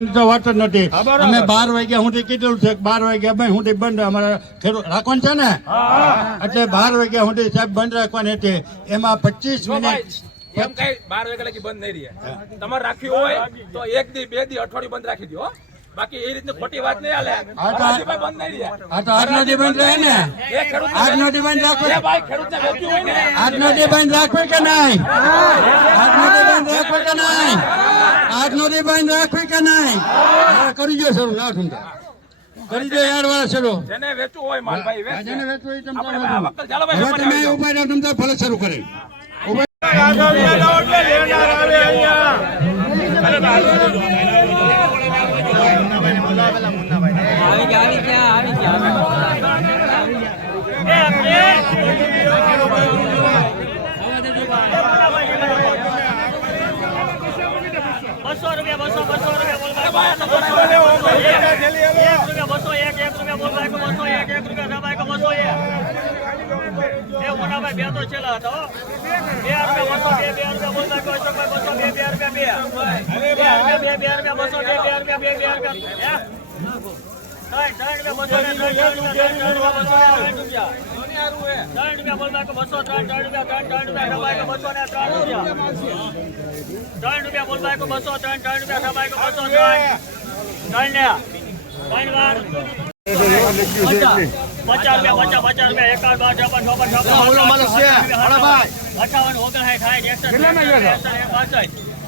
તો વાત જ નથી. અમે બાર વાગ્યા સુધી કીધું છે બાર વાગ્યા ભાઈ સુધી બંધ અમારે ખેડૂત રાખવાનું છે ને? એટલે બાર વાગ્યા સુધી સાહેબ બંધ રાખવાની હતી. એમાં પચીસ મિનિટ એમ કઈ બાર વાગ્યા લગી બંધ નહીં રહે. તમારે રાખ્યું હોય તો એક દી બે દી અઠવાડિયું બંધ રાખી દો બાકી એ રીતની ખોટી વાત નહીં હાલે. બંધ નહીં રહે. આ તો આજનો દી બંધ રહે ને? આજનો દી બંધ એ ભાઈ ખેડૂતને વેચ્યું હોય ને. આજનો દી બંધ રાખવું કે નહીં? આજનો દી બંધ રાખવું કે નહીં? આજનો દી બંધ રાખવું કે નહીં? કરી દો શરૂ ના કરી દો યાર વાળા શરૂ. જેને વેચવું હોય માલ ભાઈ વેચે. જેને વેચવું હોય તેમ હવે આવી ઊભા રહો તમ તાર શરૂ કરે. બસો રૂપિયા બસો બસો રૂપિયા બોલ એક રૂપિયા બસો એક એક રૂપિયા બોલ બાઈકો બસો એક એક રૂપિયા દબાઈકો બસો એક એ મોટાભાઈ બે તો છેલ્લા હતા. બે રૂપિયા બસો બે બે રૂપિયા બોલ બાઈકો અશોકભાઈ બસો બે બે રૂપિયા બે બે રૂપિયા બે બે રૂપિયા બસો બે બે રૂપિયા બે બે રૂપિયા? ત્રણ ત્રણ રૂપિયા બસો ને ત્રણ રૂપિયા ત્રણ રૂપિયા ત્રણ રૂપિયા ત્રણ રૂપિયા બસો ત્રણ ત્રણ રૂપિયા ત્રણ ત્રણ રૂપિયા દબાઈકો બસો ને ત્રણ રૂપિયા. ત્રણ રૂપિયા બોલ બાઈકો બસો ત્રણ ત્રણ રૂપિયા દબાઈકો બસો ત્રણ. ત્રણ ને ત્રણ વાર. પચાસ. રૂપિયા પચાસ પચાસ રૂપિયા. એકાવન બાર છપ્પન છપ્પન ચોપન અઠાવન ઓગણસાઠ સાઠ એકસઠ એકસઠ.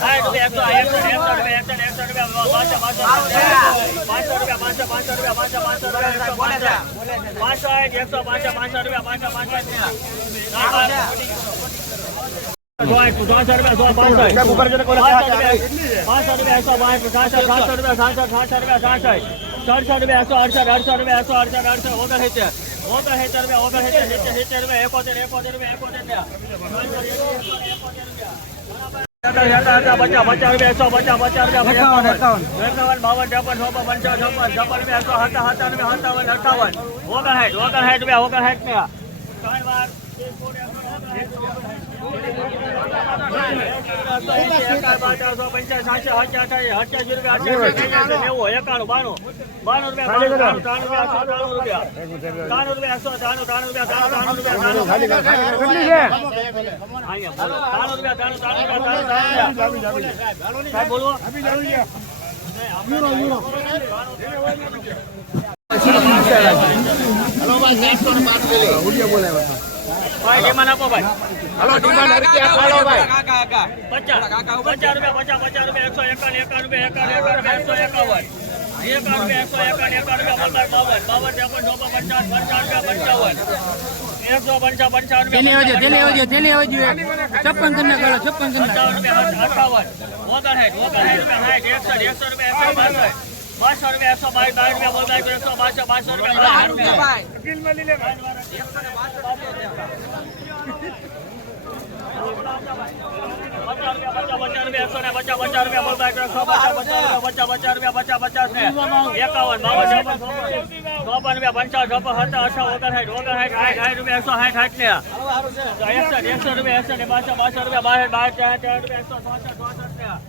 તેર તેર તેર તેર તેર ચોસઠ રૂપિયા પાંચસો પાંચસો રૂપિયા એકસો સાસઠ સાસઠ રૂપિયા સડસઠ સડસઠ રૂપિયા એકસો અડસઠ અડસઠ રૂપિયા એકસો ઓગણસિત્તેર ઓગણસિત્તેર સિત્તેર એ સાહેબ હું છું એકસો પાંચ પાંચસો રૂપિયા પાંચસો પાંચસો પાંચસો રૂપિયા સો પાંસઠ પાંચસો રૂપિયા એકસો પાંચ સાસઠ સાતસો રૂપિયા સાસઠ સાતસો રૂપિયા સાસઠ સડસઠ રૂપિયા એકસો અડસઠ અડસઠ રૂપિયા એકસો અડસઠ અડસઠ ઓગણસિત્તેર ઓગણસિત્તર રૂપિયા ઓગણસિત્તેર સિત્તેર સિત્તેર રૂપિયા એકોતેર એકોતેર રૂપિયા એકોતેર પચાસ પચાસ રૂપિયા એકસો પચાસ પચાસ સત્તાવન અઠાવન ઓગણસાઠ ઓગણસાઠ રૂપિયા ઓગણસાઠ ને ત્રણ વાર બોલો ભાઈ ડિમાન્ડ આપો ભાઈ. હલો ડિમાન્ડ હરકી આપવાનો ભાઈ. પચાસ. પચાસ રૂપિયા પચાસ પચાસ રૂપિયા એકસો એકાવન એકાવન રૂપિયા એકાવન. એકાવન રૂપિયા છપ્પન કરના કરો છપ્પન પંચાવન રૂપિયા અઠાવન. ઓગણસાઠ ઓગણસાઠ રૂપિયા સાઠ એકસઠ એકસો રૂપિયા એકસો બાસઠ બાસઠ રૂપિયા એકસો બાવીસ બાવીસ રૂપિયા બોલાય તો એકસો બાસઠ બાસઠ રૂપિયા બાસઠ રૂપિયા પચાસ રૂપિયા પચાસ પચાસ રૂપિયા એકસો ને પચાસ પચાસ રૂપિયા બોલાય તો એકસો પચાસ પચાસ રૂપિયા પચાસ પચાસ રૂપિયા પચાસ પચાસ ને એકાવન બાવન ચોપન ચોપન રૂપિયા પંચાવન ચોપન સત્તર અઠા ઓગણસાઠ ઓગણસાઠ સાઠ સાઠ રૂપિયા એકસો સાઠ સાઠ ને એકસઠ એકસો રૂપિયા એકસો ને બાસઠ બાસઠ રૂપિયા બાસઠ બાસઠ ત્રણ ત્રણ રૂપિયા એકસો ચોસઠ ચોસઠ ને ચાર રૂપિયા બસો ને ચાર ચાર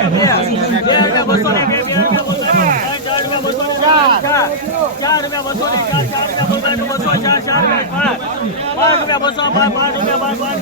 પાંચ રૂપિયા બસો પાંચ રૂપિયા પાંચ પાંચ